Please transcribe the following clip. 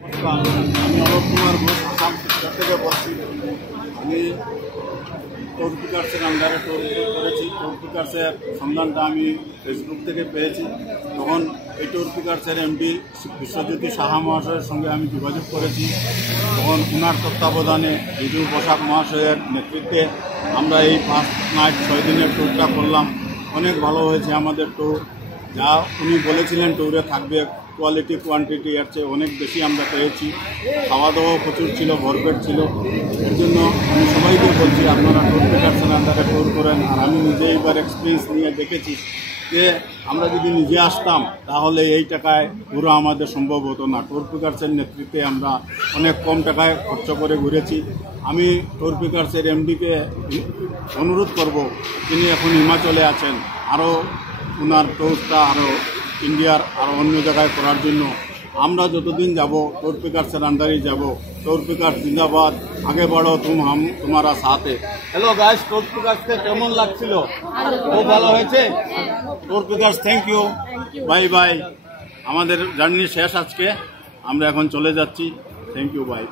আমি অলোক কুমার ঘোষ আসাম শিক্ষা থেকে বলছি। আমি ট্যুর পিকার্সের আন্ডারে ট্যুর করেছি। ট্যুর পিকার্সের সন্ধানটা আমি ফেসবুক থেকে পেয়েছি। তখন এই ট্যুর পিকার্সের এমডি বিশ্বজ্যোতি সাহা মহাশয়ের সঙ্গে আমি যোগাযোগ করেছি। তখন ওনার তত্ত্বাবধানে বিজু বসাক মহাশয়ের নেতৃত্বে আমরা এই 5 নাইট 6 দিনের ট্যুরটা করলাম। অনেক ভালো হয়েছে আমাদের ট্যুর। যা উনি বলেছিলেন ট্যুরে থাকবে, কোয়ালিটি কোয়ান্টিটি এর চেয়ে অনেক বেশি আমরা পেয়েছি। খাওয়া দাওয়াও প্রচুর ছিল, ভরপেট ছিল। এর জন্য আমি সবাইকে বলছি আপনারা ট্যুর পিকার্সের আন্ডারে ট্যুর করেন। আর আমি নিজে এইবার এক্সপিরিয়েন্স নিয়ে দেখেছি যে আমরা যদি নিজে আসতাম তাহলে এই টাকায় পুরো আমাদের সম্ভব হতো না। ট্যুর পিকার্সের নেতৃত্বে আমরা অনেক কম টাকায় খরচ করে ঘুরেছি। আমি ট্যুর পিকার্সের এমডিকে অনুরোধ করব, তিনি এখন হিমাচলে আছেন, আরও ওনার ট্যুরটা আরও ইন্ডিয়ার আরও অন্য জায়গায় করার জন্য। আমরা যতদিন যাব ট্যুর পিকার্সের আন্ডারেই যাব। ট্যুর পিকার্স জিন্দাবাদ, আগে বাড়ো তুম হাম তোমারা সাথে। হ্যালো গাইস, ট্যুর পিকার্সকে কেমন লাগছিল? খুব ভালো হয়েছে। Tour pickers thank you, bye bye. আমাদের জার্নি শেষ আজকে, আমরা এখন চলে যাচ্ছি। Thank you, by.